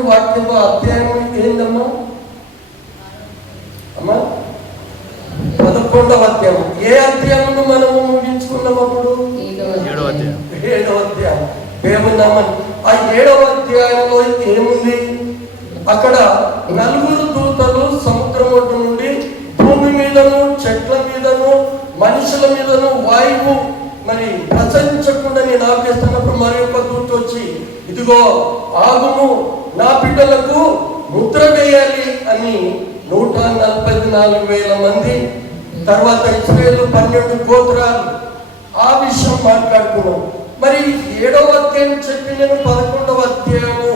చదవండి వాక్యము. అధ్యాయం ఏందమ్మా అమ్మా? 11వ అధ్యాయం. ఏ అధ్యాయము మనము ముగించుకున్నాం అప్పుడు? 7వ అధ్యాయం. దేవునామని ఆ 7వ అధ్యాయంలో ఏముంది? అక్కడ 4 దూతలు సముద్రం ఒడ్డు నుండి భూమి మీదను, చెట్ల మీదను, మనుషుల మీదను వాయువు మరి ప్రసరించకుండా నేను ఆపేస్తున్నప్పుడు మరి ఒక దూత వచ్చి, ఇదిగో ఆగుము, నా బిడ్డలకు ముద్ర వేయాలి అని 144,000 మంది, తర్వాత ఇశ్రాయేలు 12 గోత్రాలు, ఆ విషయం మాట్లాడుకున్నాం. మరి 7వ అధ్యాయం చెప్పి నేను 11వ అధ్యాయము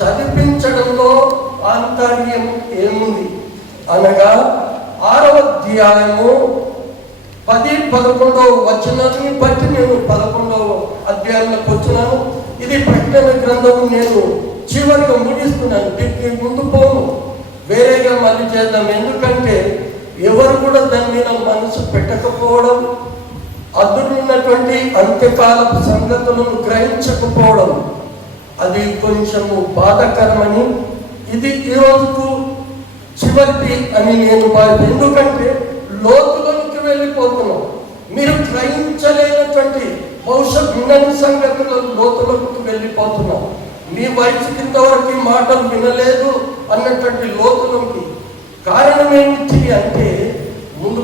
చదివించడంలో ఆంతర్యం ఏముంది అనగా 6వ అధ్యాయము 10-11 వచనాన్ని బట్టి నేను 11వ అధ్యాయంలోకి వచ్చినాను. ఇది ప్రకటన గ్రంథము నేను చివరిగా ముగిస్తున్నాను. దీనికి ముందు పోను, వేరేగా మళ్ళీ చేద్దాం. ఎందుకంటే ఎవరు కూడా దాని మీద మనసు పెట్టకపోవడం, అదురున్నటువంటి అంత్యకాలపు సంగతులను గ్రహించకపోవడం, అది కొంచెము బాధాకరమని, ఇది ఈరోజుకు చివరిది అని నేను భావిస్తాను. ఎందుకంటే లోతులోకి వెళ్ళిపోతున్నాం. మీరు గ్రహించలేనటువంటి బహుశా వినని సంగతుల లోతులోకి వెళ్ళిపోతున్నాం. మీ వయసు ఇంతవరకు మాటలు వినలేదు అన్నటువంటి లోతులోకి. కారణం ఏమిటి అంటే, ముందు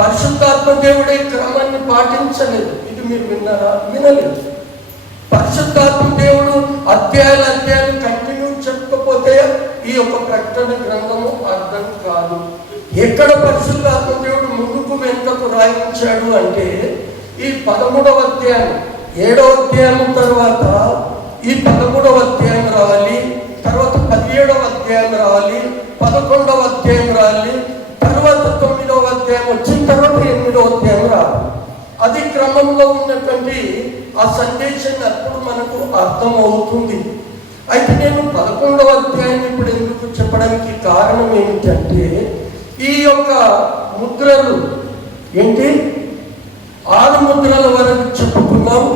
పరిశుద్ధాత్మ దేవుడే క్రమాన్ని పాటించలేదు. ఇది మీరు విన్నారా? వినలేదు. పరిశుద్ధాత్మ దేవుడు అధ్యాయాలు కంటిన్యూ చెప్పకపోతే ఈ యొక్క ప్రకటన గ్రంథము అర్థం కాదు. ఎక్కడ పరిశుద్ధాత్మ దేవుడు ముందుకు వెనుకకు రాయించాడు అంటే, ఈ 13వ అధ్యాయం 7వ అధ్యాయం తర్వాత ఈ 13వ అధ్యాయం రావాలి, తర్వాత 17వ అధ్యాయం రావాలి, 11వ అధ్యాయం రావాలి, తర్వాత 9వ అధ్యాయం వచ్చిన తర్వాత 8వ అధ్యాయం రావాలి. అది క్రమంలో ఉన్నటువంటి ఆ సందేశాన్ని అప్పుడు మనకు అర్థం అవుతుంది. అయితే నేను 11వ అధ్యాయం ఇప్పుడు ఎందుకు చెప్పడానికి కారణం ఏమిటంటే, ఈ యొక్క ముద్రలు ఏంటి? 6 ముద్రల వరకు చెప్పుకున్నాం.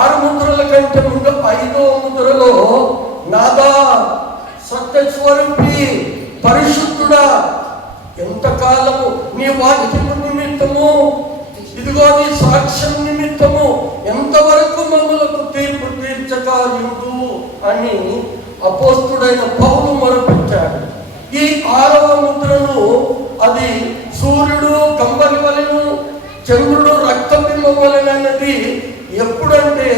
6 ముద్రల కంటే ముందు 5వ ముద్రలో నాదా సత్యస్వరూపి పరిశుద్ధుడా, ఎంతకాలము నీ వాక్యము నిమిత్తము, ఇదిగో నీ సాక్ష్యం నిమిత్తము ఎంతవరకు మమ్మలకు తీర్పు తీర్చకాయుడు అని అపోస్తుడైన పౌలు మొరపెట్టాడు. ఈ 6వ ముద్రను అది సూర్యుడు కంబలి వలెను, చంద్రుడు రక్తబింబం వలెనన్నది ఎప్పుడంటే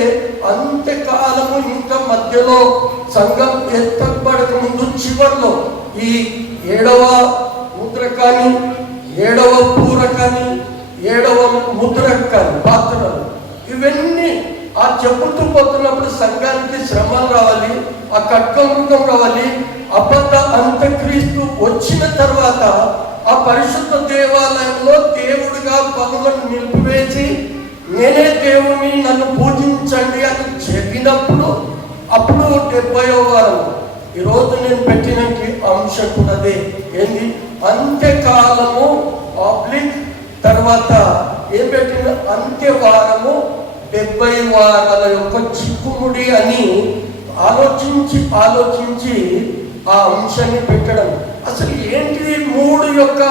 అంత్యకాలము ఇంకా మధ్యలో సంఘం ఎత్తబడక ముందు చివరిలో ఈ 7వ ముద్ర కానీ, 7వ పూర కానీ, 7వ ముద్ర కానీ పాత్రలు ఇవన్నీ ఆ చెప్పుతూ పోతున్నప్పుడు సంఘానికి శ్రమలు రావాలి, ఆ కట్కమృగం రావాలి. అబద్ధ అంత్యక్రీస్తు వచ్చిన తర్వాత ఆ పరిశుద్ధ దేవాలయంలో దేవుడిగా పనులను నిలిపివేసి, నేనే దేవుని, నన్ను పూజించండి అని చెప్పినప్పుడు అప్పుడు 70వ వారం ఈరోజు నేను పెట్టినట్టు అంశం కూడా అదే. ఏంది? అంత్యకాలము పబ్లిక్, తర్వాత ఏం పెట్టిన అంత్యవారము 70 వారాల యొక్క చిక్కుముడి అని ఆలోచించి ఆ అంశాన్ని పెట్టడం. అసలు ఏంటిది? 3 యొక్క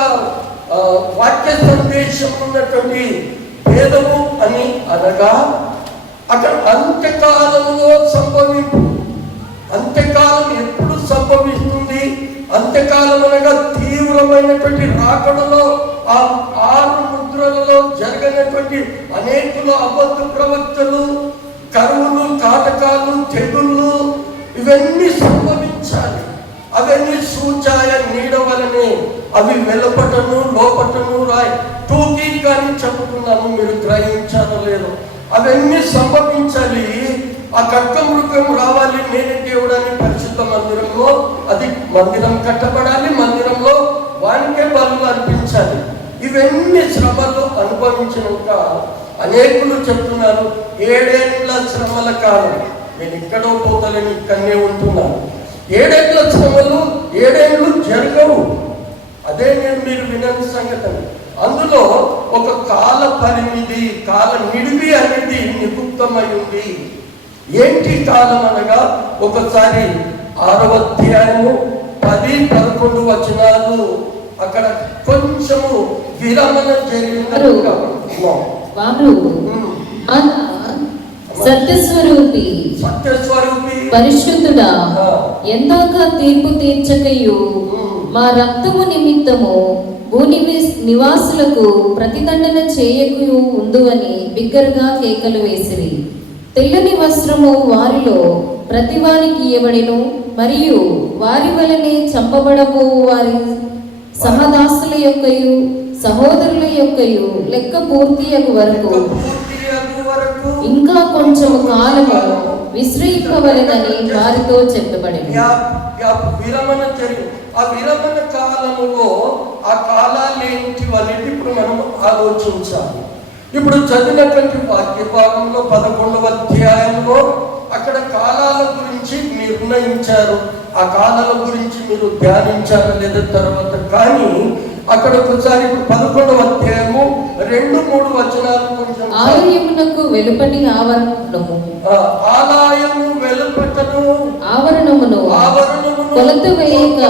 వాక్య సందేశం ఉన్నటువంటి భేదము అని అనగా, అక్కడ అంత్యకాలంలో అంత్యకాలం ఎప్పుడు సంభవిస్తుంది? అంత్యకాలం అనగా తీవ్రమైనటువంటి రాకడలో ఆ 6 ముద్రలలో జరగనటువంటి అనేకులు అబద్ధ ప్రవక్తలు, కరువులు, కాటకాలు, తెగుళ్ళు ఇవన్నీ సంభవించాలి. అవన్నీ సూచాయ నీడ వలనే అవి వెలపటను లోపటను రాయి టూకీ కానీ చెప్పుకున్నాము, మీరు గ్రహించారో లేదో. అవన్నీ సంభవించాలి. ఆ కట్కమృగం రావాలి, నేనే దేవుడు అని పరిశుద్ధ మందిరంలో, అది మందిరం కట్టబడాలి, మందిరంలో వానికే బలులు అర్పించాలి. ఇవన్నీ శ్రమలు అనుభవించినాక అనేకులు చెప్తున్నారు 7 ఏళ్ల శ్రమల కాలం. నేను ఇక్కడో పోతలేని ఇక్కడనే ఉంటున్నాను. 7 ఏళ్ల శ్రమలు 7 ఏళ్ళు జరగవు. అదే మీరు వినని సంగతి. అందులో ఒక కాల పరిమితి, కాల నిడివి అనేది నిపుక్తమై ఉంది. ఏంటి కాలం అనగా, ఒకసారి 6వ అధ్యాయము 10-11 వచనాలు అక్కడ కొంచెము విరమణ జరిగినట్టు వారు సత్యస్వరూపి పరిశుద్ధుడా, ఎందాక తీర్పు తీర్చకయు మా రక్తము నిమిత్తము భూని నివాసులకు ప్రతిదండన చేయకు ఉందువని బిగ్గరగా కేకలు వేసిరి. తెల్లని వస్త్రము వారిలో ప్రతి వారికి ఇయ్యబడెను, మరియు వారి వలనే చంపబడబో వారి సహదాసుల యొక్కయు సహోదరుల యొక్కయు లెక్క పూర్తియగు వరకు ఇంకా కొంచెం కాలము విశ్రయింపవలెనని వారితో చెప్పబడింది. విరమణ ఆ విరమణ కాలములో ఆ కాలాలు ఏంటి అనేది ఇప్పుడు మనం ఆలోచించాలి. ఇప్పుడు చదివినటువంటి వాక్య భాగంలో 11వ అధ్యాయంలో అక్కడ కాలాల గురించి నిర్ణయించారు. ఆ కాలాల గురించి మీరు ధ్యానించారు లేదా తర్వాత, కానీ అక్కడ ఒకసారి 11వ అధ్యాయము 2-3 వచనాలు కొంచెం. ఆలయమునకు వెలుపటి ఆవరణము, ఆలయము వెలుపటను ఆవరణమును కొలత వేయక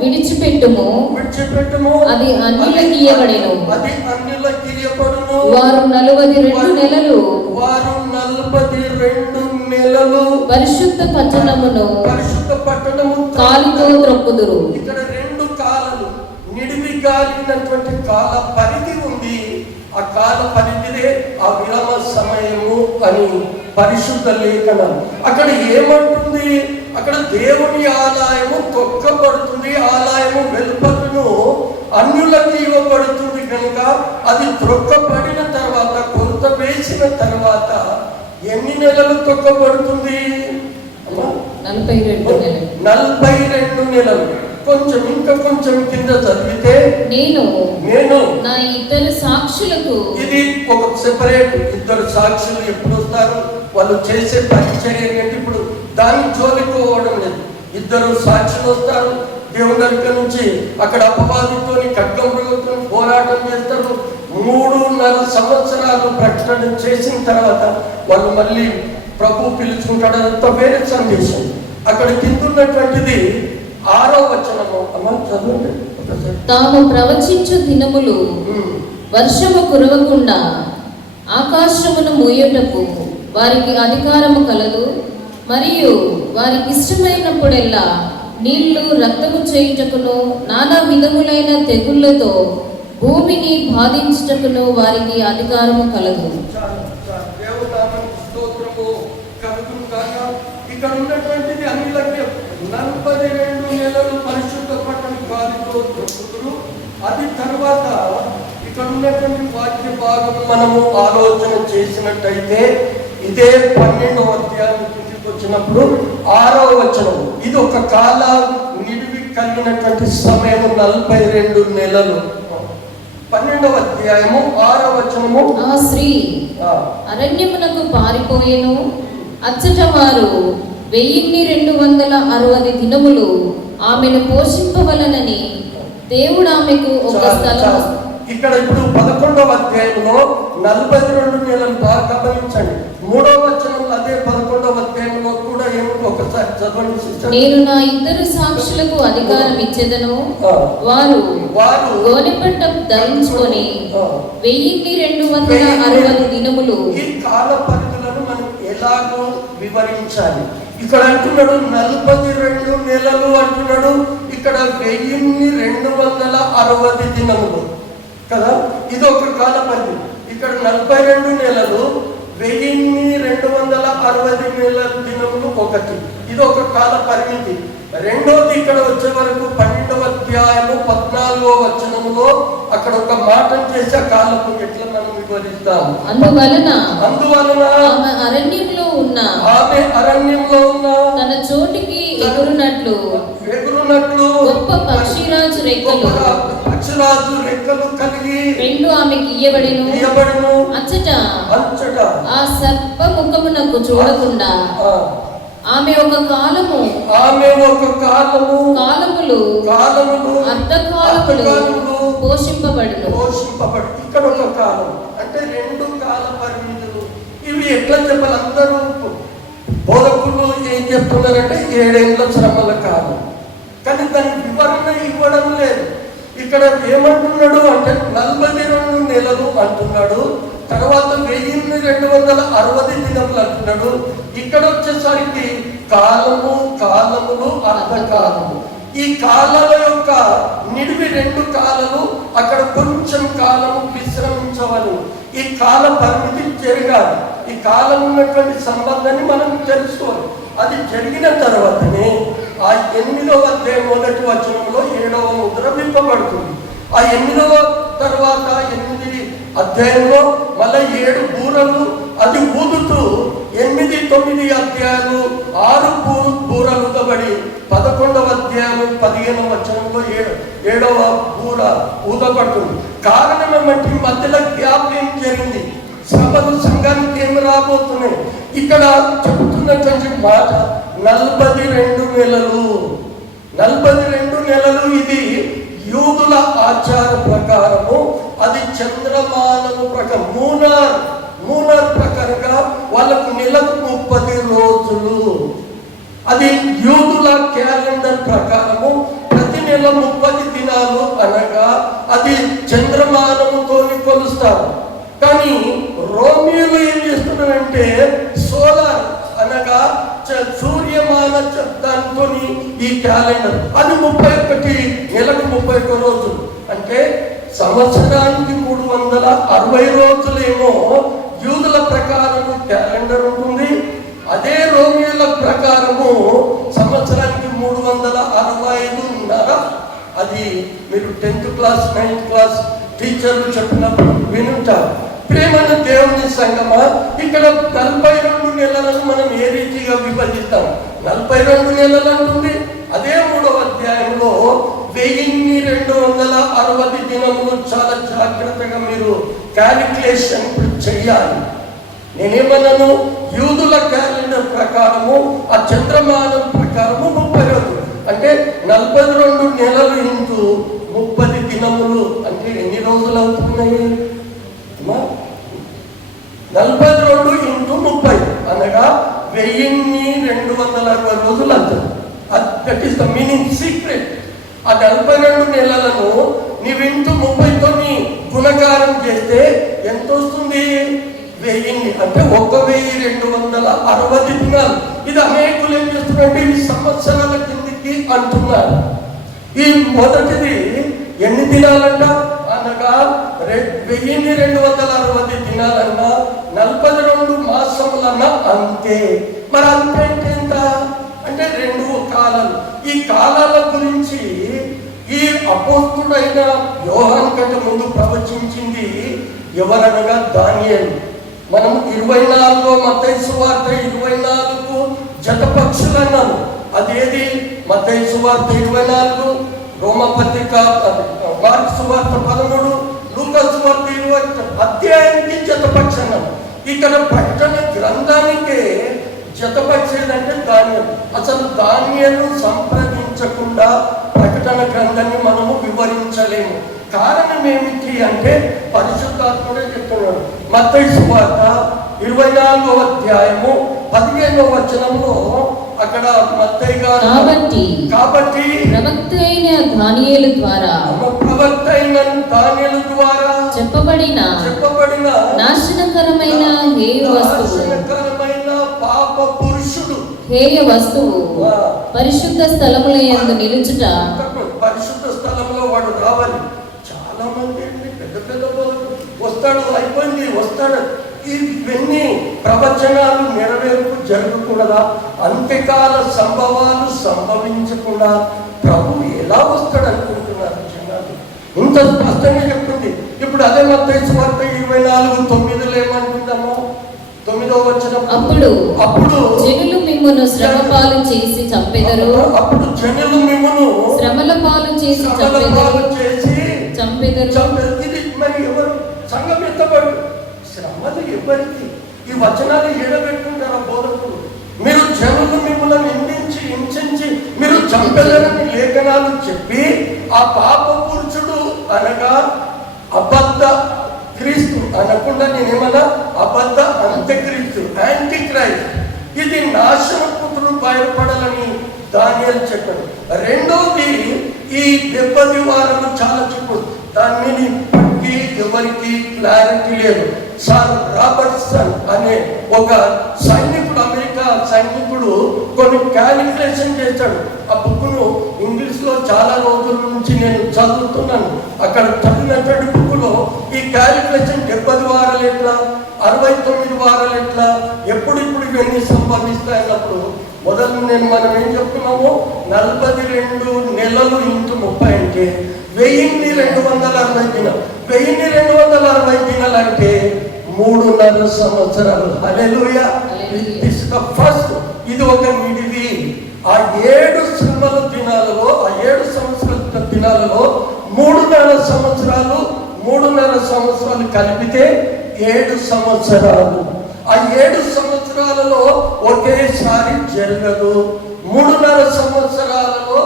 విడిచిపెట్టుము, అది అన్యులకు ఇయ్యబడెను. వారు 42 నెలలు పరిశుద్ధ పట్టణమును కాలితో త్రొక్కుదురు. ఇక్కడ 2 కాలాలు నిడివిగాలినటువంటి కాల పరిధి ఉంది. ఆ కాల పరిధిదే ఆ విరామ సమయము అని పరిశుద్ధ లేఖనం అక్కడ ఏమంటుంది? అక్కడ దేవుని ఆలయము తొక్కబడుతుంది, ఆలయము వెలుపలను అన్యులకు ఇవ్వబడుతుంది కనుక అది త్రొక్కబడిన తర్వాత, కొంత వేసిన తర్వాత ఎన్ని నెలలు తొక్కబడుతుంది? 42 నెలలు. కొంచెం ఇంకా కొంచెం కింద చదివితే నేను నా 2 సాక్షులకు, ఇది ఒక సెపరేట్ 2 సాక్షులు ఎప్పుడు వస్తారు? వాళ్ళు చేసే పరిచర్య ఏంటి? ఇప్పుడు దాన్ని జోలికోవడం లేదు. 2 సాక్షులు వస్తారు దేవుని దగ్గర నుంచి. అక్కడ అపవాదితో ఖడ్గమృగంతో పోరాటం చేస్తారు. 3.5 సంవత్సరాలు ప్రకటన చేసిన తర్వాత వాళ్ళు మళ్ళీ ప్రభు పిలుచుకుంటాడు. అదంతా వేరే సందేశం. అక్కడ కింద ఉన్నటువంటిది 6వ వచనము. అమ్మ చదవండి. తాము ప్రవచించు దినములు వర్షము కురవకుండా ఆకాశమును మూయుటకు వారికి అధికారము కలదు, మరియు వారికి ఇష్టమైనప్పుడెల్లా నీళ్లు రక్తము చేయుటకును నానా విధములైన తెగుళ్లతో భూమిని బాధించుటకును వారికి అధికారము కలదు. ఇక్కడ ఉన్నటువంటిది అన్నిలకి 42 నెలలు పరిశుద్ధ పట్టణ కాలితో దొరుకుతురు. అది తర్వాత ఇక్కడ ఉన్నటువంటి వాక్య భాగం మనము ఆలోచన చేసినట్టయితే ఇదే 12వ అధ్యాయం కిందికి వచ్చినప్పుడు 6వ వచనం. ఇది ఒక కాల నిడివి కలిగినటువంటి సమయం 42 నెలలు. 12వ అధ్యాయము 6వ వచనము. ఆ స్త్రీ అరణ్యమునకు పారిపోయెను, అచ్చట వారు 1260 దినములు ఆమెను పోషింపవలనని దేవుడు ఆమెకు ఒక స్థలం. ఇక్కడ ఇప్పుడు 11వ అధ్యాయంలో 42 నెలలు బాగా గమనించండి. 3వ వచనంలో అదే 11వ అధ్యాయంలో కూడా ఏమిటో ఒకసారి చదవండి సిస్టర్. నేను నా 2 సాక్షులకు అధికారం ఇచ్చేదను, వారు గోనెపట్ట ధరించుకొని 1260 దినములు. ఈ కాల పరిధులను మనం ఎలాగో వివరించాలి. ఇక్కడ అంటున్నాడు 42 నెలలు అంటున్నాడు. ఇక్కడ 1260 దినములు కదా, ఇది ఒక కాల పరిధి. ఇక్కడ 42 నెలలు 1260 దినములు ఒకటి, ఇది ఒక కాల పరిమితి. రెండోది ఇక్కడ వచ్చే వరకు 12వ అధ్యాయము 14వ వచనములో అక్కడ ఒక మాట చేసే కాలము ఎట్లా మనం వివరిస్తాము. అందువలన ఆమె అరణ్యంలో ఉన్న తన చోటికి ఎగురునట్లు గొప్ప పక్షిరాజు రెక్కలు కలిగి 2 ఆమెకి ఇయ్యబడెను. అచ్చట ఆ సర్ప ముఖమునకు చూడకుండా ఆమె ఒక కాలము కాలములు అర్ధకాలములు పోషింపబడును. ఇక్కడ ఒక కాలం అంటే 2 కాల పరిమితులు. ఇవి ఎట్లా చెప్పాలి? అందరూ బోధకులు ఏం చెప్తున్నారంటే 7 ఏళ్ళ శ్రమల కాలం, కానీ దాని వివరణ ఇవ్వడం లేదు. ఇక్కడ ఏమంటున్నాడు అంటే 42 నెలలు అంటున్నాడు, తర్వాత 1260 దినములు అంటున్నాడు. ఇక్కడ వచ్చేసరికి కాలము, కాలములు, అర్ధకాలము, ఈ కాలాల యొక్క నిడివి 2 కాలాలు, అక్కడ కొంచెం కాలము విశ్రమించవలను. ఈ కాల పరిమితి జరగాలి. ఈ కాలం ఉన్నటువంటి సంబంధాన్ని మనం తెలుసుకోవాలి. అది జరిగిన తర్వాతనే ఆ 8వ అధ్యాయం 1వ వచనంలో 7వ ముద్ర విప్పబడుతుంది. ఆ 8వ తర్వాత 8 అధ్యాయంలో మళ్ళీ 7 బూరలు అది ఊదుతూ 8, 9 అధ్యాయాలు 6 బూరలు ఊదబడి 11వ అధ్యాయం 15వ వచనంలో 7వ బూర ఊదబడుతుంది. కారణం ఏమంటే మధ్యలో గ్యాప్ ఏం జరిగింది, శ్రమలు సంఘానికి ఏమి రాబోతున్నాయి. ఇక్కడ చెబుతున్నటువంటి మాట 42 నెలలు. 42 నెలలు ఇది యూదుల ఆచార ప్రకారము, అది చంద్రమానము ప్రకారం మూనార్ ప్రకారంగా వాళ్ళకు నెలకు 30 రోజులు. అది యూదుల క్యాలెండర్ ప్రకారము ప్రతి నెల 30 దినాలు అనగా అది చంద్రమానముతో కొలుస్తారు. కానీ రోమియోలు ఏం చేస్తున్నారంటే సోలార్ అనగా సూర్యమాన దాంతో ఈ క్యాలెండర్ అది 31 నెలకు 31 రోజులు, అంటే సంవత్సరానికి 360 రోజులేమో యూదుల ప్రకారము క్యాలెండర్ ఉంటుంది. అదే రోమియోల ప్రకారము సంవత్సరానికి 365.5. అది మీరు 10th క్లాస్ 9th క్లాస్ టీచర్లు చెప్పినప్పుడు వినుంటారు. ప్రేమైన దేవుని సంగమా, ఇక్కడ 42 నెలలను మనం ఏ రీతిగా విభజిస్తాం? 42 నెలలు అంటుంది. అదే 3వ అధ్యాయంలో 1260 దినములు. చాలా జాగ్రత్తగా మీరు క్యాలిక్యులేషన్ చెయ్యాలి. నేనేమన్నాను, యూదుల క్యాలెండర్ ప్రకారము ఆ చంద్రమానం ప్రకారము 30 రోజులు, అంటే 42 నెలలు ఇంటూ 30 దినములు అంటే ఎన్ని రోజులు అవుతున్నాయి? 42 ఇంటూ 30 అనగా 1260 రోజులు అంటారు. That is the meaning secret. ఆ 42 నెలలను నీవు ఇంటూ 30తో గుణకారం చేస్తే ఎంత వస్తుంది? 1000, అంటే 1260 దినాలు. ఇది అనేకులు ఏం చేస్తున్నారంటే ఈ సంవత్సరాల కిందికి అంటున్నారు. ఈ మొదటిది ఎన్ని దినాలంట అనగా 1260 దినాలన్నా 42 మాసములన్నా అంతే. మరి అంతే ఎంత అంటే 2 కాలాలు. ఈ కాలాల గురించి ఈ అపోస్తుడైన యోహాను కంటే ముందు ప్రవచించింది ఎవరనగా దానియేలు. మనం 24 మత్తయి సువార్త 24 జతపక్షులు అన్నాము. అదేది? మత్తయి సువార్త 24, రోమపత్రిక మార్కు సువార్త 13, లూకా సువార్త 20 అధ్యాయానికి జతపక్ష అన్నాము. ఇక్కడ ప్రకటన గ్రంథానికే జతపరిచేదంటే దానియేలు. అసలు దానియేలు సంప్రదించకుండా ప్రకటన గ్రంథాన్ని మనము వివరించలేము. కారణం ఏమిటి అంటే పరిశుద్ధాత్ముడే చెప్తున్నాడు. మత్తయి సువార్త 24వ అధ్యాయము 15వ వచనంలో అక్కడ మత్తయి గారు కాబట్టి ప్రవక్త అయిన దానియేలు ద్వారా చెప్పబడిన నాశనకరమైన పాప పురుషుడు హేయ వస్తువు పరిశుద్ధ స్థలముల యందు నిలుచుట. పరిశుద్ధ స్థలంలో వాడు రావాలి. చాలా మంది పెద్ద పెద్ద వస్తాడు, అయిపోయింది, వస్తాడు. ఇవన్నీ ప్రవచనాలు నెరవేర్పు జరగకూడదా? అంత్యకాల సంభవాలు సంభవించకుండా ప్రభు ఎలా వస్తాడు అనుకుంటున్నారు జనాలు? ఇంత స్పష్టంగా చెప్తుంది. ఇప్పుడు అదే మత్తయి సువార్త 24:9 ఏమంటుందమ్మా? 9వ వచనం, అప్పుడు జనులు మిమ్మును శ్రమ పాలు చేసి చంపెదరు. అప్పుడు జనులు మిమ్మును శ్రమల పాలు చేసి చంపెదరు. ఇది మరి ఎవరు? సంఘం ఎత్తబడు. శ్రమలు ఎవరికి? ఈ వచనాలు ఎడబెట్టుకుంటారా బోధకులు? మీరు జనులు మిమ్మల్ని నిందించి హింసించి మీరు చంపెదరని లేఖనాలు చెప్పి ఆ పాప పురుషుడు అనగా అబద్ధ క్రీస్తు అనకుండా నేనేమన్నా అబద్ధ అంత్యక్రీస్తు, యాంటీ క్రైస్ట్. ఇది నాశన పుత్రులు బయలుపడాలని దానియేలు చెప్పాడు. రెండోది ఈ 70 వారాలు చాలా చెప్పాడు. దాని మీద ఇప్పటికీ ఎవరికి క్లారిటీ లేదు. సార్ రాబర్ట్సన్ అనే ఒక సైనికుడు, అమెరికా సైనికుడు కొన్ని క్యాలిక్యులేషన్ చేశాడు. ఆ బుక్ను ఇంగ్లీష్లో చాలా రోజుల నుంచి నేను చదువుతున్నాను. అక్కడ చదివినటువంటి బుక్లో ఈ క్యాలిక్యులేషన్ 70 వారాలు ఎట్లా, 69 వారాలు ఎట్లా, ఎప్పుడిప్పుడు ఇవన్నీ సంభవిస్తాయన్నప్పుడు మొదలు మనం ఏం చెప్తున్నాము, 42 నెలలు ఇంటూ 30 అంటే 1260 దినాలు. 1260 దినాలు అంటే 3.5 సంవత్సరాలు. హల్లెలూయా. This the first. ఇది ఒక నిడివి. ఆ 7 శ్రమల దినాలలో, ఆ 7 సంవత్సరాల దినాలలో 3.5 సంవత్సరాలు, 3.5 సంవత్సరాలు కలిపితే 7 సంవత్సరాలు. ఆ 7 సంవత్సరాలలో ఒకేసారి జరగదు. 3.5 సంవత్సరాలలో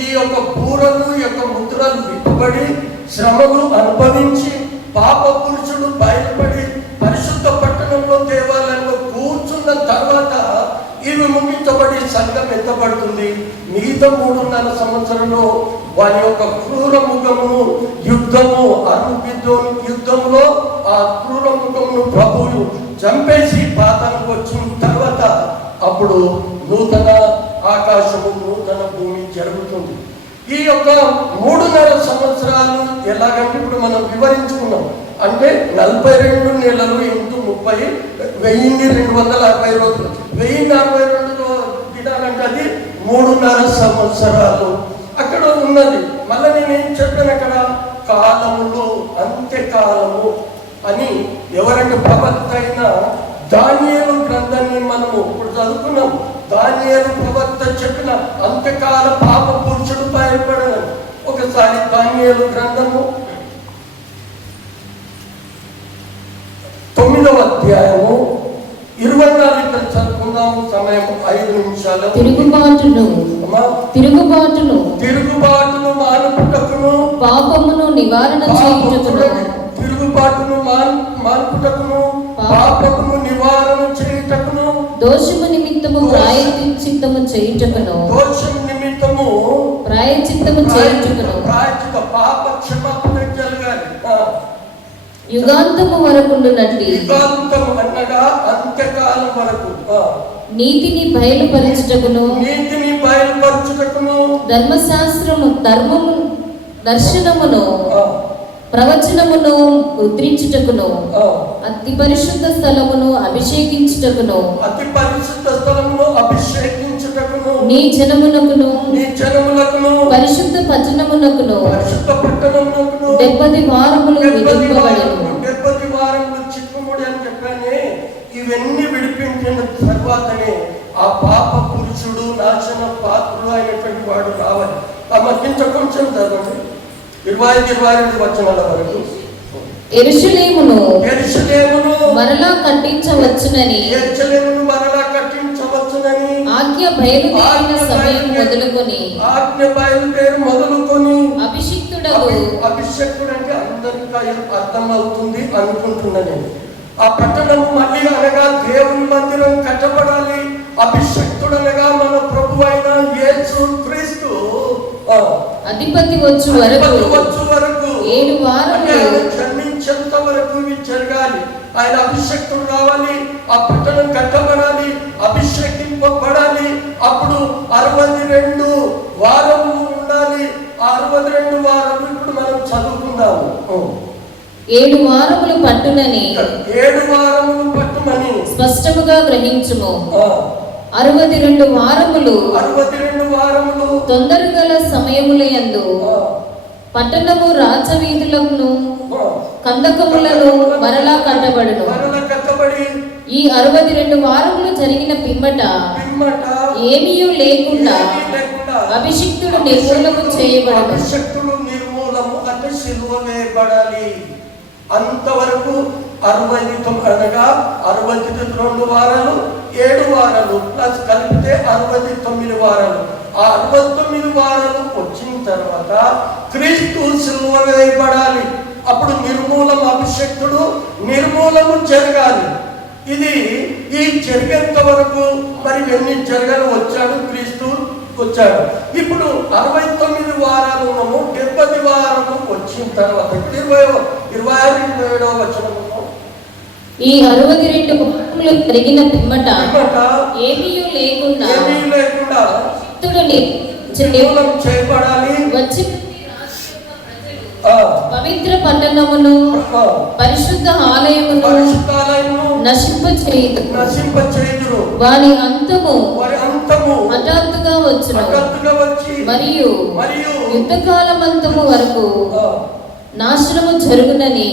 ఈ యొక్క బూరలు, ఈ యొక్క ముద్రలు విప్పబడి, శ్రమలు అనుభవించి, పాప పురుషుడు బయలుపడి పరిశుద్ధ పట్టణంలో దేవాలయంలో కూర్చున్న తర్వాత ఇవి ముగించబడి సంఘం ఎత్తబడుతుంది. మిగతా 3.5 సంవత్సరంలో వారి యొక్క క్రూర ముఖమును, యుద్ధము, అరుగిద్దోని యుద్ధంలో ఆ క్రూర ముఖమును ప్రభువు చంపేసి పాతానికి వచ్చిన తర్వాత అప్పుడు నూతన ఆకాశము, నూతన భూమి జరుగుతుంది. ఈ యొక్క 3.5 సంవత్సరాలు ఎలాగంటే ఇప్పుడు మనం వివరించుకున్నాం. అంటే 42 నెలలు ఇంటూ 30, 1260 రోజులు. 1062 దినాలంటే అది 3.5 సంవత్సరాలు అక్కడ ఉన్నది. మళ్ళీ నేనేం చెప్పాను అక్కడ, కాలములు, అంత్యకాలము అని ఎవరంటే ప్రవక్త అయిన దానియేలు గ్రంథాన్ని మనము ఇప్పుడు చదువుకున్నాం. దానియేలు ప్రవక్త చెప్పిన అంత్యకాల పాప పురుషుడు బయలుపడను. ఒకసారి దానియేలు గ్రంథము 9వ అధ్యాయము 24 చదువుకుందాము. సమయం 5 నిమిషాలు. తిరుగుబాటును మానుపుటకును, పాపమును నివారణ చేయుటకును, తిరుగుబాటును మానుపుటకును, పాపమును నివారణ చేయుటకును, దోషము నిమిత్తము ప్రాయశ్చిత్తము చేయుటకును, దోషము నిమిత్తము ప్రాయశ్చిత్తము చేయుటకును, ప్రాయశ్చిత పాప క్షమాపణ జరగాలి. యుగాంతము వరకుండునట్టి, యుగాంతము అనగా అంత్యకాలం వరకు నీతిని బయలుపరచుటకును, ధర్మశాస్త్రము, ధర్మము, దర్శనమును, ప్రవచనమును ముద్రించుటకును, అతి పరిశుద్ధ స్థలమును అభిషేకించుటకును, నీ జనమునకును, పరిశుద్ధ పట్టణమునకును 70 వారములు విధింపబడెను. 70 వారములు చిక్కుముడి అని చెప్పానే. ఇవన్నీ విడిపించిన తర్వాతనే ఆ పాప పురుషుడు, నాశన పాత్రుడు అయినటువంటి వాడు రావాలి. ఆ మధ్య కొంచెం చదవండి, 25-22 వచనాల వరకు. యెరూషలేమును మరలా కట్టించవచ్చునని, ఆజ్ఞ బయలుదేరిన సమయం మొదలుకొని అభిషక్తుడు అంటే అందరికీ అర్థమవుతుంది అనుకుంటున్నా నేను. ఆ పట్టణం మళ్ళీ అనగా దేవుని మందిరం కట్టబడాలి. అభిషక్తుడు అనగా మన ప్రభు అయిన యేసు క్రీస్తు అధిపతి వచ్చు వరకు 7 వారములు జన్మించేంత వరకు ఇవి జరగాలి. ఆయన అభిషక్తుడు రావాలి, ఆ పట్టణం కట్టబడాలి, అభిషేకింపబడాలి. అప్పుడు 62 వారములు ఉండాలి. ఆ 62 వారములు ఇప్పుడు మనం చదువుకుందాము. 7 వారములు పట్టునని, 7 వారములు పట్టుమని స్పష్టముగా గ్రహించుము. 62 వారములు తొందరగల సమయములయందు పట్టణము రాజవీధులను, కందకములను మరలా కట్టబడును. ఈ 62 వారములు జరిగిన పిమ్మట ఏమీయూ లేకుండా అభిషిక్తుడు నిర్మూలము చేయబడను. అంతవరకు 69 అనగా 62 వారాలు, 7 వారాలు ప్లస్ కలిపితే 69 వారాలు. ఆ 69 వారాలు వచ్చిన తర్వాత క్రీస్తు సిలువ వేయబడాలి. అప్పుడు నిర్మూలము, అభిషక్తుడు నిర్మూలము జరగాలి. ఇది ఈ జరిగేంత వరకు మరి ఎన్ని జరగాలి వచ్చాడు క్రీస్తు వచ్చాడు. ఇప్పుడు 69 వారాలు ఉన్నాము. 70 వారము వచ్చిన తర్వాత 26-27 వచనము ఈ 62 వారములు జరిగిన పిమ్మట ఏమీ లేకుండా చేయబడాలి. వచ్చి పవిత్ర పట్టణమును పరిశుద్ధ ఆలయమును నశింపచేయుదురు. వారి అంతము హఠాత్తుగా వచ్చును. మరియు యుద్ధకాలమంతము వరకు నాశనము జరుగునని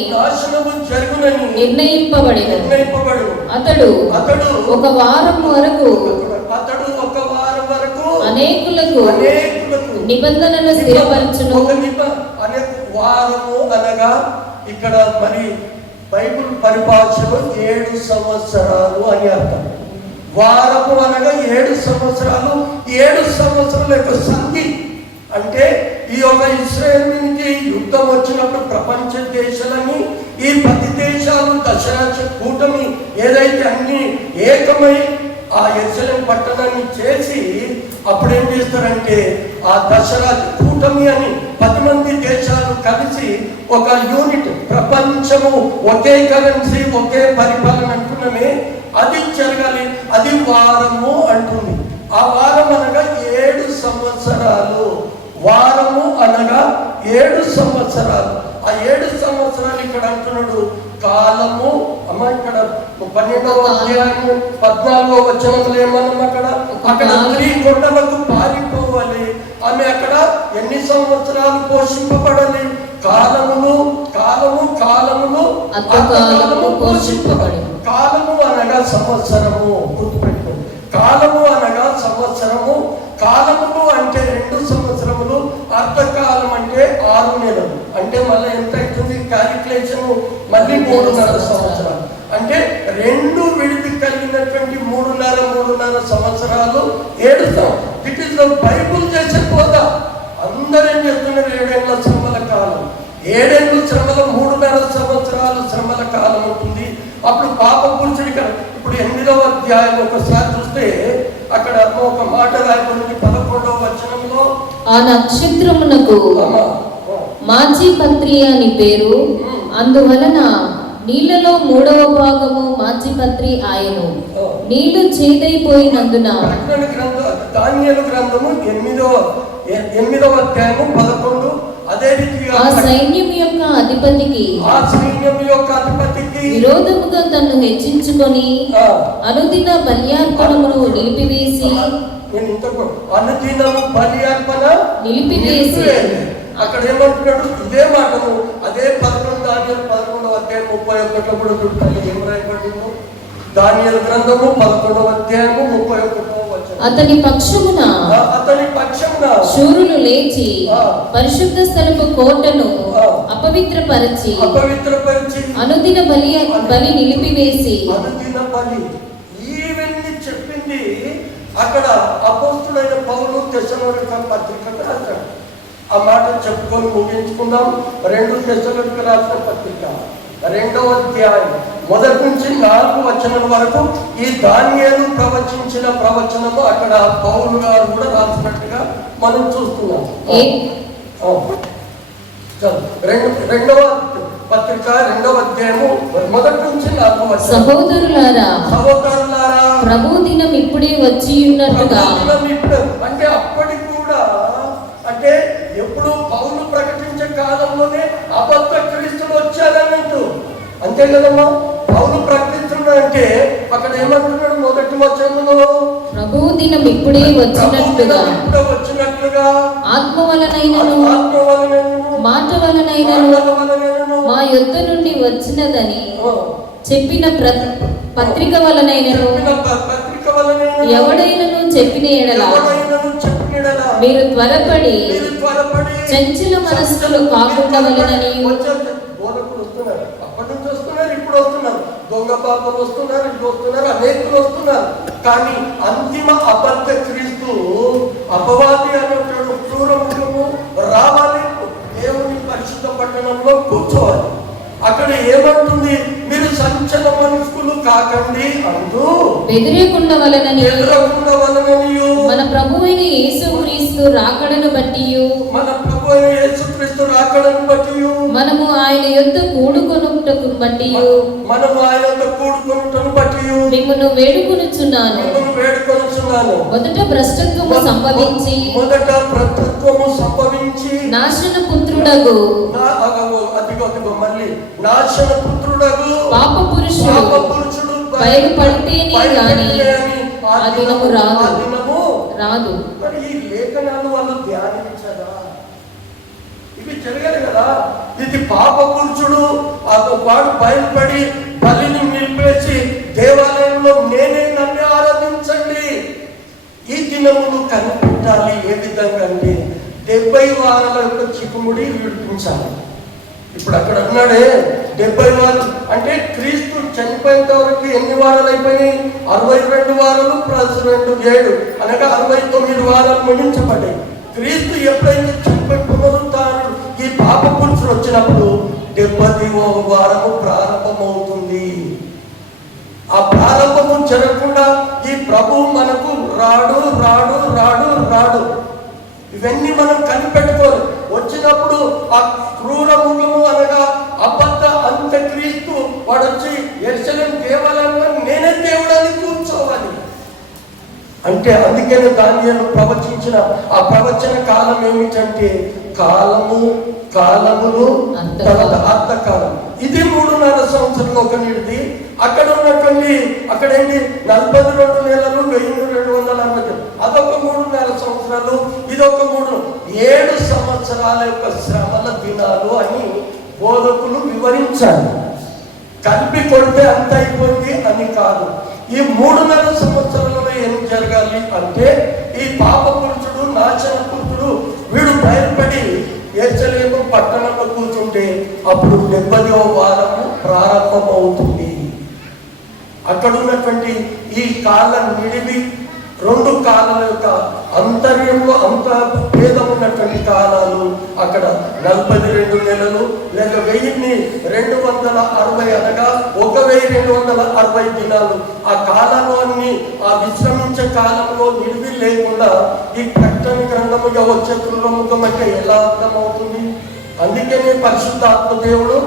నిర్ణయింపబడిన అతడు ఒక వారం వరకు అనేకులకు నిబంధనలు స్థిరపరచును. వారము అనగా ఇక్కడ మరి బైబిల్ పరిభాషలో 7 సంవత్సరాలు అని అర్థం. వారము అనగా 7 సంవత్సరాలు. 7 సంవత్సరాల యొక్క సంధి అంటే ఈ యొక్క ఇశ్రాయేలుకి యుద్ధం వచ్చినప్పుడు ప్రపంచ దేశాలని ఈ 10 దేశాలు దశరాజ్య కూటమి ఏదైతే అన్ని ఏకమై ఆ యెరూషలేము పట్టణాన్ని చేసి అప్పుడు ఏం చేస్తారంటే ఆ దశరాజ్య కూటమి అని 10 మంది దేశాలు కలిసి ఒక యూనిట్, ప్రపంచము ఒకే కరెన్సీ ఒకే పరిపాలన అంటున్నామే, అది జరగాలి. అది వారము అంటుంది. ఆ వారం అనగా 7 సంవత్సరాలు. వారము అనగా 7 సంవత్సరాలు. ఆ 7 సంవత్సరాలు ఇక్కడ అంటున్నాడు కాలము. అమ్మ ఇక్కడ 12వ అధ్యాయము 14వ వచనంలో ఏమన్నా అక్కడ స్త్రీ కొండలకు పారిపోవాలి. ఆమె అక్కడ ఎన్ని సంవత్సరాలు పోషింపబడాలి? కాలమును పోషింపబడి. కాలము అనగా సంవత్సరము. గుర్తుపెట్టుకోండి, కాలము అనగా సంవత్సరము. కాలములు అంటే 2 సంవత్సరములు. అర్ధకాలం అంటే 6 నెలలు. అంటే మళ్ళీ ఎంత అవుతుంది క్యాలిక్యులేషన్? మళ్ళీ 3.5 సంవత్సరాలు. అంటే 2 విడిది కలిగినటువంటి 3.5 సంవత్సరాలు 7 ఇట్ ఈస్ బైబుల్ చేసే పోదా. అందరూ ఏం చెప్తున్నారు? 7 ఏళ్ల శ్రమల కాలం. 7 ఏళ్ళు శ్రమల 3.5 సంవత్సరాలు శ్రమల కాలం ఉంటుంది. అప్పుడు పాప పురుషుడి ఇప్పుడు 8వ అధ్యాయం ఒకసారి చూస్తే అక్కడ ఒక మాట రాయబడింది 11వ వచనంలో, ఆ నక్షత్రమునకు మాచిపత్రి అని పేరు. అందువలన నీళ్లలో 3వ భాగము మాచిపత్రి ఆయను. నీళ్లు చేదైపోయినందున దానియేలు గ్రంథము 8వ అధ్యాయము 11. అదే రీతిగా ఆ సైన్యం యొక్క అధిపతికి విరోధముగా తన్ను హెచ్చించుకొని అనుదిన బలియార్పణమును నిలిపివేసి అక్కడ ఏమంటున్నాడు? ఇదే మాటను అదే 11వ అధ్యాయం 31 కూడా చూడాలి. ఏం రాయబడిందో దానియేలు గ్రంథము 11వ అధ్యాయము 31వ వచనం. అతని పక్షమున శూరులు లేచి పరిశుద్ధ స్థలపు కోటను అపవిత్రపరిచి అనుదిన బలి నిలిపివేసి. అనుదిన బలి ఈవెన్ని చెప్పింది అక్కడ అపోస్తులైన పౌలు తెస్సలోనిక పత్రికకు రాశాడు. ఆ మాట చెప్పుకొని ముగించుకుందాం. 2 తెస్సలోనిక రాసిన పత్రిక 2వ అధ్యాయం 1 నుంచి 4 వచనం వరకు ఈ దానియేలు ప్రవచించిన ప్రవచనము అక్కడ పౌలు గారు కూడా రాసినట్టుగా మనం చూస్తున్నాం. 2వ పత్రిక 2వ అధ్యాయము 1 నుంచి 4 వచనం. సహోదరులారా ప్రభు దినం ఇప్పుడే వచ్చి ఉన్నట్టుగా. అంటే అప్పటికి కూడా అంటే ఎప్పుడు పౌలు ప్రకటించే కాలంలోనే అబద్ధ క్రీస్తులు వచ్చారన్నట్టు. అంతే కదమ్మా. పౌలు ప్రకటించున్నాడంటే అక్కడ ఏమంటున్నాడు? 1వ వచనంలో ప్రభు దినం ఇప్పుడే వచ్చినట్టుగా ఆత్మ వలనైనను మాట వలనైనను మా యొద్ద నుండి వచ్చినదని చెప్పిన పత్రిక వలనైనను ఎవడైనను చెప్పిన ఎడల మీరు త్వరపడి చంచల మనస్సులు కాకుండా వలనని. అప్పటి నుంచి వస్తున్నారు, ఇప్పుడు వస్తున్నారు, దొంగ పాపలు వస్తున్నారు, ఇప్పుడు వస్తున్నారు, అనేకులు వస్తున్నారు. కానీ అంతిమ అబద్ధ క్రీస్తు అపవాది అనేటువంటి క్రూరముఖము రావాలి, దేవుని పరిశుద్ధ పట్టణంలో కూర్చోవాలి. అక్కడ ఏమంటుంది? మీరు సంచల మనుషులు కాకండి అంటూ బెదిరకుండవలెనని మన ప్రభు అయిన యేసుక్రీస్తు రాకడను బట్టి మనము ఆయన యొద్ద కూడుకొనుటకు బట్టి మిమ్మును వేడుకొనుచున్నాను. మొదట భ్రష్టత్వము సంభవించి నాశన పుత్రుడగు పాప పురుషుడు బయలుపడితేనే గాని ఆ దినము రాదు. మరి ఈ లేఖనాలు వాళ్ళు ధ్యానించరా? ఇవి జరగాలి కదా. ఇది పాప పురుషుడు వాడు బయలుపడి బలిని నిలిపేసి దేవాలయంలో నేనే నన్ను ఆరాధించండి. ఈ దినములు కనిపించాలి. ఏ విధంగా అంటే 70 వారాల యొక్క చిక్కుముడి విడిపించాలి. ఇప్పుడు అక్కడ అన్నాడే 70 వారాలు అంటే క్రీస్తు చనిపోయేంత వరకు ఎన్ని వారాలు అయిపోయినాయి? 62 వారాలు ప్లస్ 2 7 అనగా 69 వారాలు ముగించబడ్డాయి. క్రీస్తు ఎప్పుడైతే చనిపోయి పునరుత్థానుడు ఈ పాప పురుషుడు వచ్చినప్పుడు 70వ వారము ప్రారంభమవుతుంది. ఆ ప్రారంభము జరగకుండా ఈ ప్రభువు మనకు రాడు రాడు రాడు రాడు. ఇవన్నీ మనం కనిపెట్టుకోవాలి. వచ్చినప్పుడు ఆ క్రూర ముఖము అనగా అబద్ధ అంత్యక్రీస్తు వాడు వచ్చి యెరూషలేము దేవాలయంలో నేనే దేవుడని కూర్చోవాలి అంటే, అందుకనే దానియేలు ప్రవచించిన ఆ ప్రవచన కాలం ఏమిటంటే కాలములు తర్వాత అర్థకాలం. ఇది 3.5 సంవత్సరాలు ఒక నీటిది. అక్కడ ఉన్నటువంటి అక్కడేంటి 42 నెలలు 1260, అదొక 3.5 సంవత్సరాలు, ఇదొక 7 సంవత్సరాల యొక్క శ్రమల దినాలు అని బోధకులు వివరించాలి. కలిపి కొడితే అంత అయిపోయింది అని కాదు. ఈ 3.5 సంవత్సరాలలో ఏం జరగాలి అంటే, ఈ పాప పురుషుడు నాశన పురుషుడు వీడు బయలుపడి యెరూషలేము పట్టణంలో కూర్చుంటే అప్పుడు 70వ వారము ప్రారంభమవుతుంది. అక్కడ ఉన్నటువంటి ఈ కాలం నిడివి 2 కాలాల యొక్క అంతర్యంలో అంత భేదం ఉన్నటువంటి కాలాలు అక్కడ 42 నెలలు లేక 1260 అనగా 1260 దినాలు. ఆ కాలంలోని ఆ విశ్రమించే కాలంలో నిడివి లేకుండా ఈ ప్రకటన గ్రంథముగా వచ్చే క్రూరముఖం అంటే ఎలా అర్థమవుతుంది? అందుకనే పరిశుద్ధాత్మ దేవుడు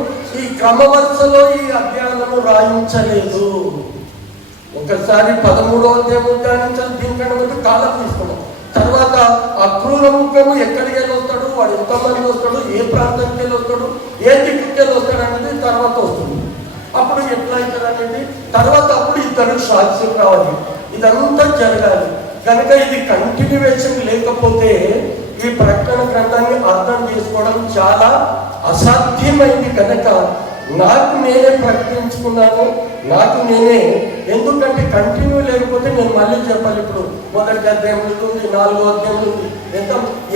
ఈ క్రమవరుసలో ఈ అధ్యాయాలను రాయించలేదు. ఒకసారి 13వ అధ్యాయం ధ్యానించాలి. దీనికంటే ముందు కాలం తీసుకున్నాం. తర్వాత ఆ క్రూర ముఖము ఎక్కడికి వెళ్ళి వస్తాడు, వాడు ఎంతమంది వస్తాడు, ఏ ప్రాంతానికి వెళ్ళి వస్తాడు, ఏ దిక్కుకి వెళ్ళి వస్తాడు అనేది తర్వాత వస్తుంది. అప్పుడు ఎట్లా అవుతుంది అనేది తర్వాత అప్పుడు ఇద్దరు సాక్ష్యం రావాలి. ఇదంతా జరగాలి. కనుక ఇది కంటిన్యూవేషన్ లేకపోతే ఈ ప్రకటన గ్రంథాన్ని అర్థం చేసుకోవడం చాలా అసాధ్యమైంది. కనుక నాకు నేనే ప్రకటించుకున్నాను, నాకు నేనే. ఎందుకంటే కంటిన్యూ లేకపోతే నేను మళ్ళీ చెప్పాలి. ఇప్పుడు 1వ అధ్యాయం ఉంది, 4వ అధ్యాయం ఉంది.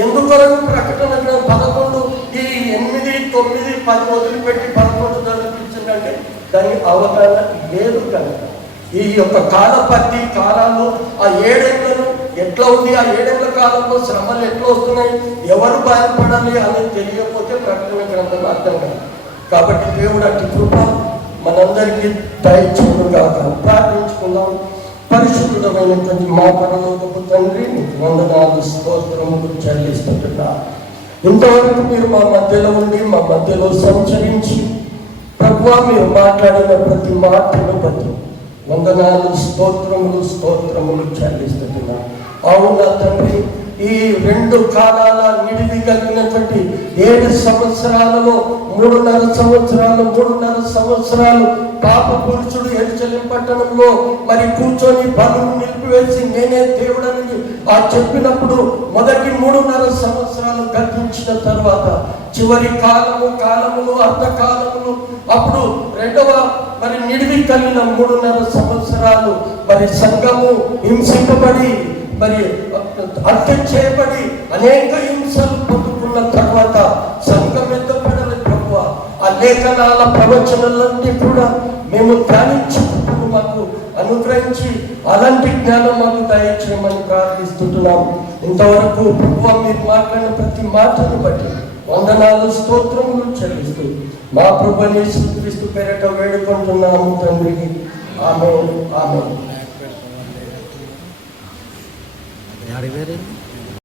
ఎందుకొరకు ప్రకటన 11 ఈ 8, 9, 10 వదిలిపెట్టి 11 చదివించిందంటే దానికి అవగాహన లేదు. కనుక ఈ యొక్క కాలపద్ధతి కాలాలు ఆ 7 ఏళ్లను ఎట్లా ఉంది, ఆ 7 ఏళ్ల కాలంలో శ్రమలు ఎట్లా వస్తున్నాయి, ఎవరు బాధపడాలి అనేది తెలియకపోతే ప్రకటన గ్రంథం అర్థం కాదు. కాబట్టి దేవుడు అట్టి కృప మనందరికీ దయచేయుగాక. ప్రార్థించుకుందాం. పరిశుద్ధమైనటువంటి మా పరలోకపు తండ్రి, వందనాలు స్తోత్రములు చెల్లిస్తున్నా. ఇంతవరకు మీరు మా మధ్యలో ఉండి మా మధ్యలో సంచరించి ప్రభువా మీరు మాట్లాడిన ప్రతి మాటను బట్టి వందనాలు స్తోత్రములు చెల్లిస్తున్నా. అవునా తండ్రి, ఈ 2 కాలాల నిడివి కలిగినటువంటి 7 సంవత్సరాలలో 3.5 సంవత్సరాలు పాప పురుషుడు యెరూషలేము పట్టణంలో మరి కూర్చొని బలులు నిలిపివేసి నేనే దేవుడని ఆ చెప్పినప్పుడు మొదటి 3.5 సంవత్సరాలు గతించిన తర్వాత చివరి కాలములు అర్ధకాలములు అప్పుడు 2వ మరి నిడివి కలిగిన 3.5 సంవత్సరాలు మరి సంఘము హింసింపబడి మరి హత్య చేయబడి అనేక హింసలు పొందుకున్న తర్వాత సంఘం ఎత్తపడాలి. ప్రభువా ఆ లేఖనాల ప్రవచనాలన్నీ కూడా మేము ధ్యానించుకుంటూ మాకు అనుగ్రహించి అలాంటి జ్ఞానం మాకు దయచేయమని ప్రార్థిస్తున్నాం. ఇంతవరకు ప్రభువా మీరు మాట్లాడిన ప్రతి మాటను బట్టి వందనాలు స్తోత్రములు చెల్లిస్తూ మా ప్రభుని యేసుక్రీస్తు పేరిట వేడుకుంటున్నాము తండ్రి. ఆమేన్ ఆమేన్. యాడికి వేరే